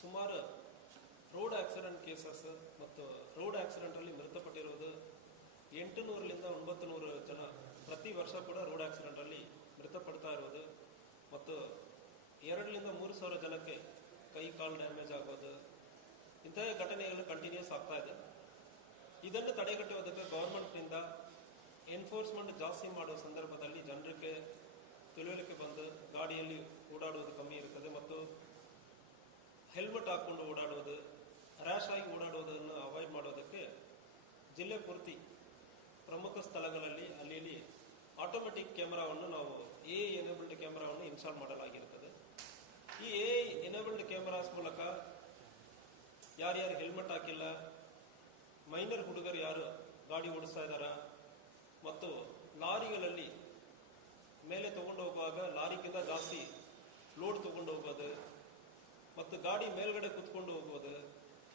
ಸುಮಾರು road accident cases ಮತ್ತು road ಆಕ್ಸಿಡೆಂಟಲ್ಲಿ ಮೃತಪಟ್ಟಿರುವುದು 800ರಿಂದ 900 ಜನ ಪ್ರತಿ ವರ್ಷ ಕೂಡ ರೋಡ್ ಆಕ್ಸಿಡೆಂಟಲ್ಲಿ ಮೃತಪಡ್ತಾ ಇರುವುದು ಮತ್ತು 2ರಿಂದ 3 ಸಾವಿರ ಜನಕ್ಕೆ ಕೈ ಕಾಲು ಡ್ಯಾಮೇಜ್ ಆಗೋದು ಇಂತಹ ಘಟನೆಗಳು ಕಂಟಿನ್ಯೂಸ್ ಆಗ್ತಾ ಇದೆ. ಇದನ್ನು ತಡೆಗಟ್ಟುವುದಕ್ಕೆ ಗೌರ್ಮೆಂಟ್ನಿಂದ ಎನ್ಫೋರ್ಸ್ಮೆಂಟ್ ಜಾಸ್ತಿ ಮಾಡುವ ಸಂದರ್ಭದಲ್ಲಿ ಜನರಿಗೆ ತಿಳುವಳಿಕೆ ಬಂದು ಗಾಡಿಯಲ್ಲಿ ಓಡಾಡುವುದು ಕಮ್ಮಿ ಇರುತ್ತದೆ ಮತ್ತು ಹೆಲ್ಮೆಟ್ ಹಾಕ್ಕೊಂಡು ಓಡಾಡುವುದು, ರ್ಯಾಶ್ ಆಗಿ ಓಡಾಡುವುದನ್ನು ಅವಾಯ್ಡ್ ಮಾಡೋದಕ್ಕೆ ಜಿಲ್ಲೆ ಪೂರ್ತಿ ಪ್ರಮುಖ ಸ್ಥಳಗಳಲ್ಲಿ ಅಲ್ಲಿ ಆಟೋಮೆಟಿಕ್ ಕ್ಯಾಮರಾವನ್ನು ನಾವು ಎನೇಬಲ್ಡ್ ಕ್ಯಾಮರಾವನ್ನು ಇನ್ಸ್ಟಾಲ್ ಮಾಡಲಾಗಿರುತ್ತದೆ. ಈ ಎನೇಬಲ್ಡ್ ಕ್ಯಾಮರಾಸ್ ಮೂಲಕ ಯಾರ್ಯಾರು ಹೆಲ್ಮೆಟ್ ಹಾಕಿಲ್ಲ, ಮೈನರ್ ಹುಡುಗರು ಯಾರು ಗಾಡಿ ಓಡಿಸ್ತಾ ಇದ್ದಾರ ಮತ್ತು ಲಾರಿಗಳಲ್ಲಿ ಮೇಲೆ ತಗೊಂಡು ಹೋಗುವಾಗ ಲಾರಿಗಿಂತ ಜಾಸ್ತಿ ಲೋಡ್ ತಗೊಂಡು ಹೋಗೋದು ಮತ್ತು ಗಾಡಿ ಮೇಲ್ಗಡೆ ಕುತ್ಕೊಂಡು ಹೋಗೋದು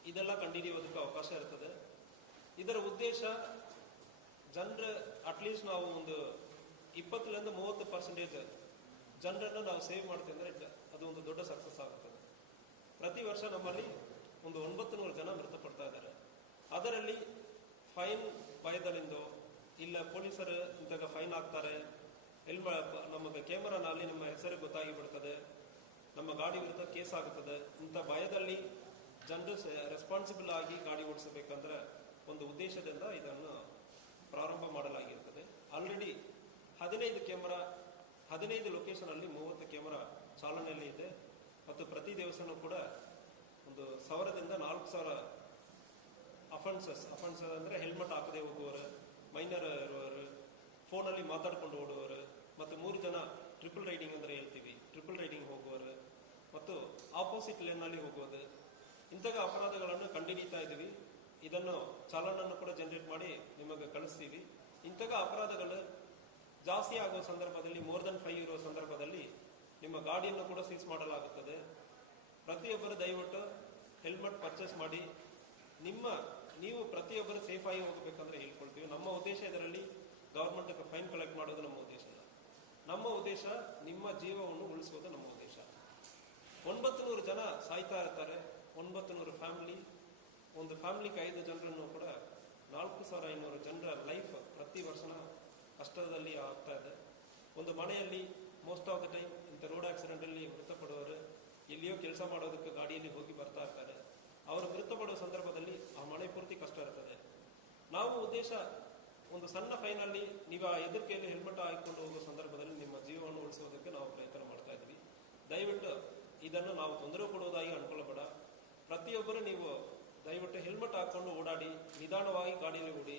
ಇದೆಲ್ಲ ಕಂಡುಹಿಡಿಯೋದಕ್ಕೆ ಅವಕಾಶ ಇರ್ತದೆ. ಇದರ ಉದ್ದೇಶ ಜನರ ಅಟ್ಲೀಸ್ಟ್ ನಾವು ಒಂದು 20ರಿಂದ 30% ಜನರನ್ನು ನಾವು ಸೇವ್ ಮಾಡ್ತೀವಿ ಅದು ಒಂದು ದೊಡ್ಡ ಸಕ್ಸಸ್ ಆಗುತ್ತದೆ. ಪ್ರತಿ ವರ್ಷ ನಮ್ಮಲ್ಲಿ ಒಂದು 900 ಜನ ಮೃತಪಡ್ತಾ ಇದ್ದಾರೆ. ಅದರಲ್ಲಿ ಫೈನ್ ಭಯದಲ್ಲಿಂದೋ ಇಲ್ಲ ಪೊಲೀಸರು ಇಂತಾಗ ಫೈನ್ ಹಾಕ್ತಾರೆ, ನಮಗೆ ಕ್ಯಾಮರಾನಲ್ಲಿ ನಮ್ಮ ಹೆಸರು ಗೊತ್ತಾಗಿ ಬಿಡ್ತದೆ, ನಮ್ಮ ಗಾಡಿ ವಿರುದ್ಧ ಕೇಸ್ ಆಗುತ್ತದೆ, ಇಂಥ ಭಯದಲ್ಲಿ ಜನರು ರೆಸ್ಪಾನ್ಸಿಬಲ್ ಆಗಿ ಗಾಡಿ ಓಡಿಸಬೇಕಂದ್ರೆ ಒಂದು ಉದ್ದೇಶದಿಂದ ಇದನ್ನು ಪ್ರಾರಂಭ ಮಾಡಲಾಗಿರ್ತದೆ. ಆಲ್ರೆಡಿ 15 ಲೊಕೇಶನ್ ಅಲ್ಲಿ 30 ಕ್ಯಾಮರಾ ಚಾಲನೆಯಲ್ಲಿ ಇದೆ ಮತ್ತು ಪ್ರತಿ ದಿವಸನೂ ಕೂಡ ಒಂದು 1000ದಿಂದ 4000 ಅಫೆನ್ಸಸ್ ಅಂದ್ರೆ ಹೆಲ್ಮೆಟ್ ಹಾಕದೆ ಹೋಗುವವರು, ಮೈನರ್ ಇರುವವರು, ಫೋನಲ್ಲಿ ಮಾತಾಡ್ಕೊಂಡು ಓಡುವವರು ಮತ್ತು 3 ಜನ ಟ್ರಿಪಲ್ ರೈಡಿಂಗ್ ಅಂದ್ರೆ ಹೇಳ್ತೀವಿ, ಟ್ರಿಪಲ್ ರೈಡಿಂಗ್ ಹೋಗುವವರು ಮತ್ತು ಆಪೋಸಿಟ್ ಲೇನ್ನಲ್ಲಿ ಹೋಗುವುದು, ಇಂತಹ ಅಪರಾಧಗಳನ್ನು ಕಂಡುಹಿಡಿತಾ ಇದ್ದೀವಿ. ಇದನ್ನು ಚಾಲನನ್ನು ಕೂಡ ಜನರೇಟ್ ಮಾಡಿ ನಿಮಗೆ ಕಳಿಸ್ತೀವಿ. ಇಂತಹ ಅಪರಾಧಗಳು ಜಾಸ್ತಿ ಆಗುವ ಸಂದರ್ಭದಲ್ಲಿ ಮೋರ್ ದನ್ 5 ಇರುವ ಸಂದರ್ಭದಲ್ಲಿ ನಿಮ್ಮ ಗಾಡಿಯನ್ನು ಕೂಡ ಸೀಸ್ ಮಾಡಲಾಗುತ್ತದೆ. ಪ್ರತಿಯೊಬ್ಬರು ದಯವಿಟ್ಟು ಹೆಲ್ಮೆಟ್ ಪರ್ಚೇಸ್ ಮಾಡಿ ನೀವು ಪ್ರತಿಯೊಬ್ಬರು ಸೇಫ್ ಆಗಿ ಹೋಗಬೇಕಂದ್ರೆ ಹೇಳ್ಕೊಳ್ತೀವಿ. ನಮ್ಮ ಉದ್ದೇಶ ಇದರಲ್ಲಿ ಗವರ್ಮೆಂಟ್ಗೆ ಫೈನ್ ಕಲೆಕ್ಟ್ ಮಾಡೋದು ನಮ್ಮ ಉದ್ದೇಶ ಇಲ್ಲ. ನಮ್ಮ ಉದ್ದೇಶ ನಿಮ್ಮ ಜೀವವನ್ನು ಉಳಿಸುವುದು ನಮ್ಮ ಉದ್ದೇಶ. 900 ಜನ ಸಾಯ್ತಾ ಇರ್ತಾರೆ. 900 ಫ್ಯಾಮಿಲಿ, ಒಂದು ಫ್ಯಾಮಿಲಿಗೆ 5 ಜನರನ್ನು ಕೂಡ 4500 ಜನರ ಲೈಫ್ ಪ್ರತಿ ವರ್ಷನ ಕಷ್ಟದಲ್ಲಿ ಆಗ್ತಾ ಇದೆ. ಒಂದು ಮನೆಯಲ್ಲಿ ಮೋಸ್ಟ್ ಆಫ್ ದ ಟೈಮ್ ಇಂಥ ರೋಡ್ ಆಕ್ಸಿಡೆಂಟ್ ಅಲ್ಲಿ ಮೃತಪಡುವವರು ಎಲ್ಲಿಯೋ ಕೆಲಸ ಮಾಡೋದಕ್ಕೆ ಗಾಡಿಯಲ್ಲಿ ಹೋಗಿ ಬರ್ತಾ ಇರ್ತಾರೆ. ಅವರು ಮೃತಪಡುವ ಸಂದರ್ಭದಲ್ಲಿ ಆ ಮನೆ ಪೂರ್ತಿ ಕಷ್ಟ ಇರ್ತದೆ. ನಾವು ಉದ್ದೇಶ ಒಂದು ಸಣ್ಣ ಫೈನಲ್ಲಿ ನೀವು ಆ ಎದುರಿಕೆಯಲ್ಲಿ ಹೆಲ್ಮೆಟ್ ಹಾಕಿಕೊಂಡು ಹೋಗುವ ಸಂದರ್ಭದಲ್ಲಿ ನಿಮ್ಮ ಜೀವವನ್ನು ಉಳಿಸೋದಕ್ಕೆ ನಾವು ಪ್ರಯತ್ನ ಮಾಡ್ತಾ ಇದ್ವಿ. ದಯವಿಟ್ಟು ಇದನ್ನು ನಾವು ತೊಂದರೆ ಕೊಡುವುದಾಗಿ ಅನ್ಕೊಳ್ಳಬೇಡ. ಪ್ರತಿಯೊಬ್ಬರು ನೀವು ದಯವಿಟ್ಟು ಹೆಲ್ಮೆಟ್ ಹಾಕೊಂಡು ಓಡಾಡಿ, ನಿಧಾನವಾಗಿ ಗಾಡಿಯಲ್ಲಿ ಓಡಿ.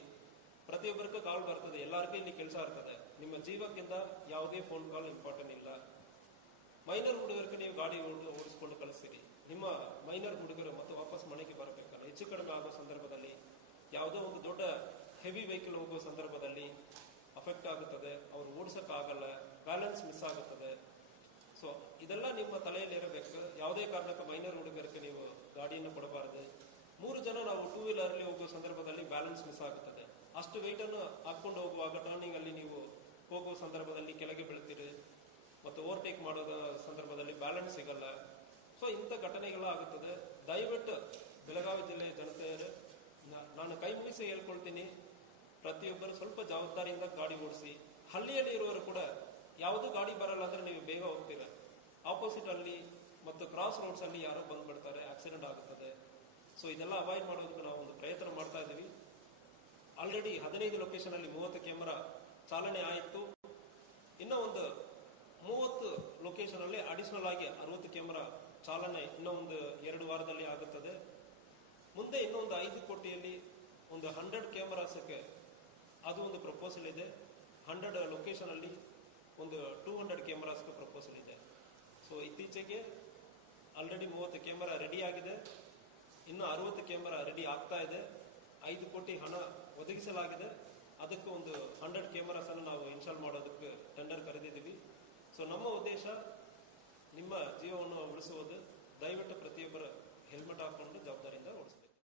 ಪ್ರತಿಯೊಬ್ಬರಿಗೂ ಕಾಲ್ ಬರ್ತದೆ, ಎಲ್ಲರಿಗೂ ಇಲ್ಲಿ ಕೆಲಸ ಇರ್ತದೆ. ನಿಮ್ಮ ಜೀವಕ್ಕಿಂತ ಯಾವುದೇ ಫೋನ್ ಕಾಲ್ ಇಂಪಾರ್ಟೆಂಟ್ ಇಲ್ಲ. ಮೈನರ್ ಹುಡುಗರಿಗೆ ನೀವು ಗಾಡಿ ಓಡಿಸ್ಕೊಂಡು ಕಳಿಸ್ತೀರಿ. ನಿಮ್ಮ ಮೈನರ್ ಹುಡುಗರು ಮತ್ತೆ ವಾಪಸ್ ಮನೆಗೆ ಬರಬೇಕಲ್ಲ. ಹೆಚ್ಚು ಕಡಿಮೆ ಆಗೋ ಸಂದರ್ಭದಲ್ಲಿ ಯಾವುದೋ ಒಂದು ದೊಡ್ಡ ಹೆವಿ ವೆಹಿಕಲ್ ಹೋಗುವ ಸಂದರ್ಭದಲ್ಲಿ ಅಫೆಕ್ಟ್ ಆಗುತ್ತದೆ, ಅವ್ರು ಓಡಿಸೋಕ್ಕಾಗಲ್ಲ, ಬ್ಯಾಲೆನ್ಸ್ ಮಿಸ್ ಆಗುತ್ತದೆ. ಸೊ ಇದೆಲ್ಲ ನಿಮ್ಮ ತಲೆಯಲ್ಲಿ ಇರಬೇಕು. ಯಾವುದೇ ಕಾರಣಕ್ಕೆ ಮೈನರ್ ಹುಡುಗರಿಗೆ ನೀವು ಗಾಡಿಯನ್ನು ಕೊಡಬಾರದು. 3 ಜನ ನಾವು 2 ವೀಲರ್ ಅಲ್ಲಿ ಹೋಗುವ ಸಂದರ್ಭದಲ್ಲಿ ಬ್ಯಾಲೆನ್ಸ್ ಮಿಸ್ ಆಗುತ್ತದೆ. ಅಷ್ಟು ವೆಯ್ಟ್ ಅನ್ನು ಹಾಕೊಂಡು ಹೋಗುವಾಗ ಟರ್ನಿಂಗ್ ಅಲ್ಲಿ ನೀವು ಹೋಗುವ ಸಂದರ್ಭದಲ್ಲಿ ಕೆಳಗೆ ಬೀಳ್ತೀರಿ ಮತ್ತು ಓವರ್ಟೇಕ್ ಮಾಡೋದ ಸಂದರ್ಭದಲ್ಲಿ ಬ್ಯಾಲೆನ್ಸ್ ಸಿಗಲ್ಲ. ಸೊ ಇಂಥ ಘಟನೆಗಳು ಆಗುತ್ತದೆ. ದಯವಿಟ್ಟು ಬೆಳಗಾವಿ ಜಿಲ್ಲೆಯ ಜನತೆಯರು ನಾನು ಕೈ ಮುಗಿಸಿ ಹೇಳ್ಕೊಳ್ತೀನಿ, ಪ್ರತಿಯೊಬ್ಬರು ಸ್ವಲ್ಪ ಜವಾಬ್ದಾರಿಯಿಂದ ಗಾಡಿ ಓಡಿಸಿ. ಹಳ್ಳಿಯಲ್ಲಿ ಇರುವವರು ಕೂಡ ಯಾವುದೂ ಗಾಡಿ ಬರಲ್ಲ ಅಂದ್ರೆ ನೀವು ಬೇಗ ಹೋಗ್ತೀರ. ಆಪೋಸಿಟ್ ಅಲ್ಲಿ ಮತ್ತು ಕ್ರಾಸ್ ರೋಡ್ಸ್ ಅಲ್ಲಿ ಯಾರೋ ಬಂದ್ಬಿಡ್ತಾರೆ, ಆಕ್ಸಿಡೆಂಟ್ ಆಗುತ್ತದೆ. ಸೊ ಇದೆಲ್ಲ ಅವಾಯ್ಡ್ ಮಾಡೋದಕ್ಕೆ ನಾವು ಒಂದು ಪ್ರಯತ್ನ ಮಾಡ್ತಾ ಇದ್ದೀವಿ. ಆಲ್ರೆಡಿ 15 ಲೊಕೇಶನ್ ಅಲ್ಲಿ 30 ಕ್ಯಾಮರಾ ಚಾಲನೆ ಆಯಿತು. ಇನ್ನೂ ಒಂದು 30 ಲೊಕೇಶನ್ ಅಲ್ಲಿ ಅಡಿಷನಲ್ ಆಗಿ 60 ಕ್ಯಾಮರಾ ಚಾಲನೆ ಇನ್ನೂ ಒಂದು 2 ವಾರದಲ್ಲಿ ಆಗುತ್ತದೆ. ಮುಂದೆ ಇನ್ನೂ ಒಂದು 5 ಕೋಟಿಯಲ್ಲಿ ಒಂದು 100 ಕ್ಯಾಮರಾಸಕ್ಕೆ ಅದು ಒಂದು ಪ್ರಪೋಸಲ್ ಇದೆ. 100 ಲೊಕೇಶನ್ ಅಲ್ಲಿ ಒಂದು 200 ಕ್ಯಾಮರಾಸ್ಗೆ ಪ್ರಪೋಸಲ್ ಇದೆ. ಸೊ ಇತ್ತೀಚೆಗೆ ಆಲ್ರೆಡಿ 30 ಕ್ಯಾಮರಾ ರೆಡಿ ಆಗಿದೆ, ಇನ್ನು 60 ಕ್ಯಾಮರಾ ರೆಡಿ ಆಗ್ತಾ ಇದೆ. 5 ಕೋಟಿ ಹಣ ಒದಗಿಸಲಾಗಿದೆ. ಅದಕ್ಕೆ ಒಂದು 100 ಕ್ಯಾಮರಾಸ್ ಅನ್ನು ನಾವು ಇನ್ಸ್ಟಾಲ್ ಮಾಡೋದಕ್ಕೆ ಟೆಂಡರ್ ಕರೆದಿದ್ದೀವಿ. ಸೊ ನಮ್ಮ ಉದ್ದೇಶ ನಿಮ್ಮ ಜೀವವನ್ನು ಉಳಿಸುವುದು. ದಯವಿಟ್ಟು ಪ್ರತಿಯೊಬ್ಬರ ಹೆಲ್ಮೆಟ್ ಹಾಕೊಂಡು ಜವಾಬ್ದಾರಿಯಿಂದ ಓಡಿಸಬೇಕು.